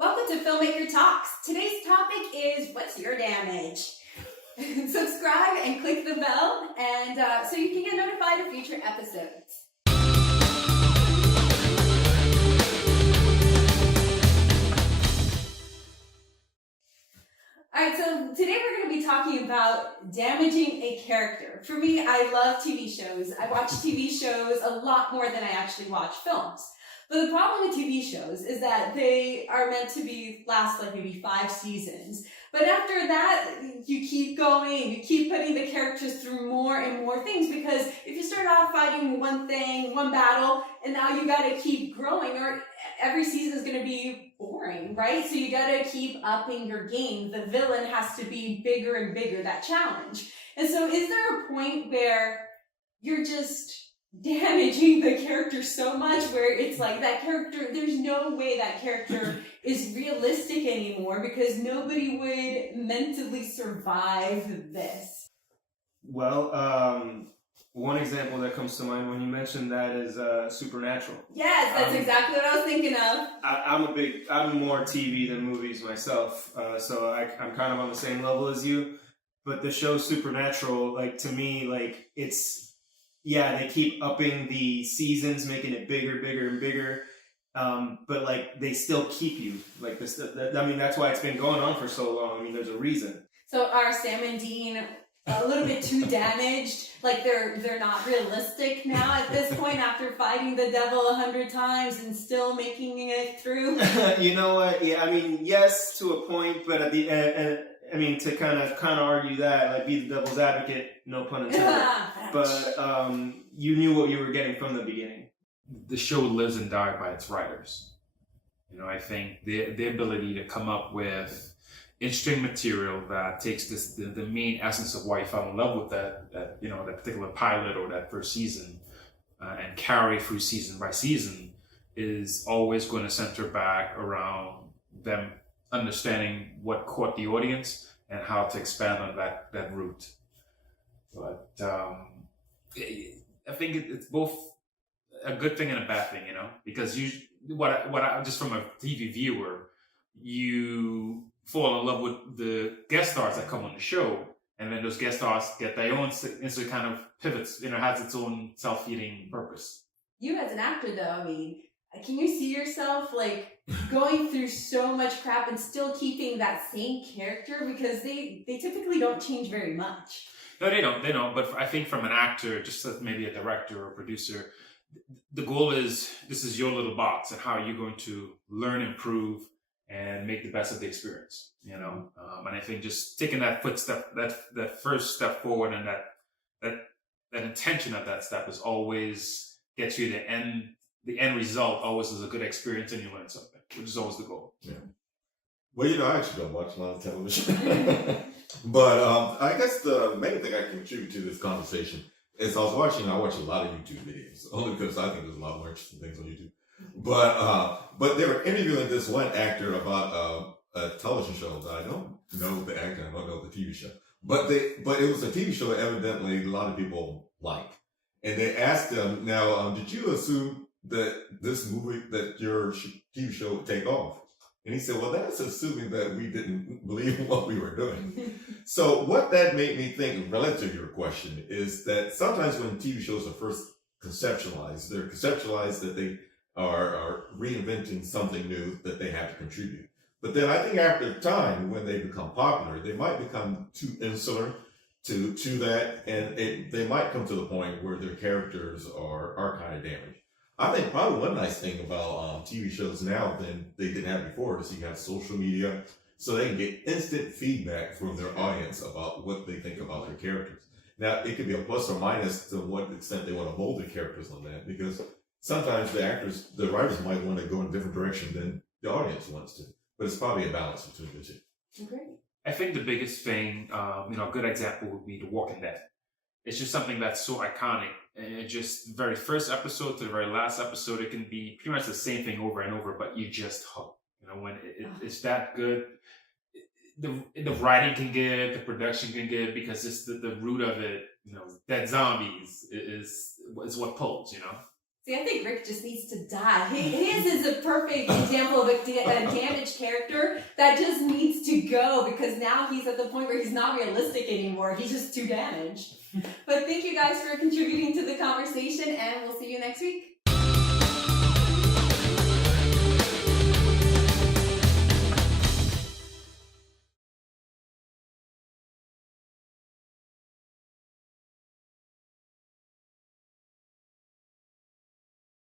Welcome to Filmmaker Talks. Today's topic is what's your damage? Subscribe and click the bell and so you can get notified of future episodes. Alright, so today we're going to be talking about damaging a character. For me, I love TV shows. I watch TV shows a lot more than I actually watch films. But the problem with TV shows is that they are meant to last like maybe 5 seasons. But after that, you keep going, you keep putting the characters through more and more things, because if you start off fighting one thing, one battle, and now you gotta keep growing, or every season is gonna be boring, right? So you gotta keep upping your game. The villain has to be bigger and bigger, that challenge. And so is there a point where you're just damaging the character so much where it's like that character, there's no way that character is realistic anymore because nobody would mentally survive this? Well, one example that comes to mind when you mentioned that is Supernatural. Yes, that's exactly what I was thinking of. I'm more TV than movies myself, so I'm kind of on the same level as you. But the show Supernatural, like, to me, like, they keep upping the seasons, making it bigger, and bigger. But like, they still keep you like this. That's why it's been going on for so long. I mean, there's a reason. So are Sam and Dean a little bit too damaged? Like they're not realistic now at this point after fighting the devil 100 times and still making it through? You know what? Yeah, I mean, yes, to a point, but at the end, I mean, to kind of argue that, like, be the devil's advocate, no pun intended. But you knew what you were getting from the beginning. The show lives and dies by its writers. You know, I think the ability to come up with interesting material that takes the main essence of why you fell in love with that particular pilot or that first season and carry through season by season is always going to center back around them understanding what caught the audience and how to expand on that route. But I think it's both a good thing and a bad thing, you know, because what I just from a TV viewer, you fall in love with the guest stars that come on the show, and then those guest stars get their own instant kind of pivots, you know, has its own self-feeding purpose. You as an actor, though, I mean, can you see yourself like going through so much crap and still keeping that same character? Because they typically don't change very much. No, they don't. But I think from an actor, just as maybe a director or a producer, the goal is, this is your little box, and how are you going to learn, improve, and make the best of the experience, you know? And I think just taking that footstep, that first step forward, and that intention of that step is always gets you the end result always is a good experience, and you learn something, which is always the goal. Yeah. Well, you know, I actually don't watch a lot of television. But I guess the main thing I can contribute to this conversation is I watch a lot of YouTube videos, only because I think there's a lot more interesting things on YouTube. But they were interviewing this one actor about a television show that I don't know the actor, I don't know the TV show. But it was a TV show that evidently a lot of people like. And they asked him, now, did you assume that this movie, that your TV show would take off? And he said, well, that's assuming that we didn't believe in what we were doing. So what that made me think, relative to your question, is that sometimes when TV shows are first conceptualized, they're conceptualized that they are reinventing something new that they have to contribute. But then I think after time, when they become popular, they might become too insular to that, and they might come to the point where their characters are kind of damaged. I think probably one nice thing about TV shows now than they didn't have before is you have social media, so they can get instant feedback from their audience about what they think about their characters. Now, it could be a plus or minus to what extent they want to mold their characters on that, because sometimes the writers might want to go in a different direction than the audience wants to. But it's probably a balance between the two. Okay. I think the biggest thing, a good example would be The Walking Dead. It's just something that's so iconic. And just very first episode to the very last episode, it can be pretty much the same thing over and over, but you just hook. You know, when it's that good, the writing can get, the production can get, because it's the root of it, you know, dead zombies is what pulls, you know. See, I think Rick just needs to die. His is a perfect example of a damaged character that just needs to go because now he's at the point where he's not realistic anymore. He's just too damaged. But thank you guys for contributing to the conversation, and we'll see you next week.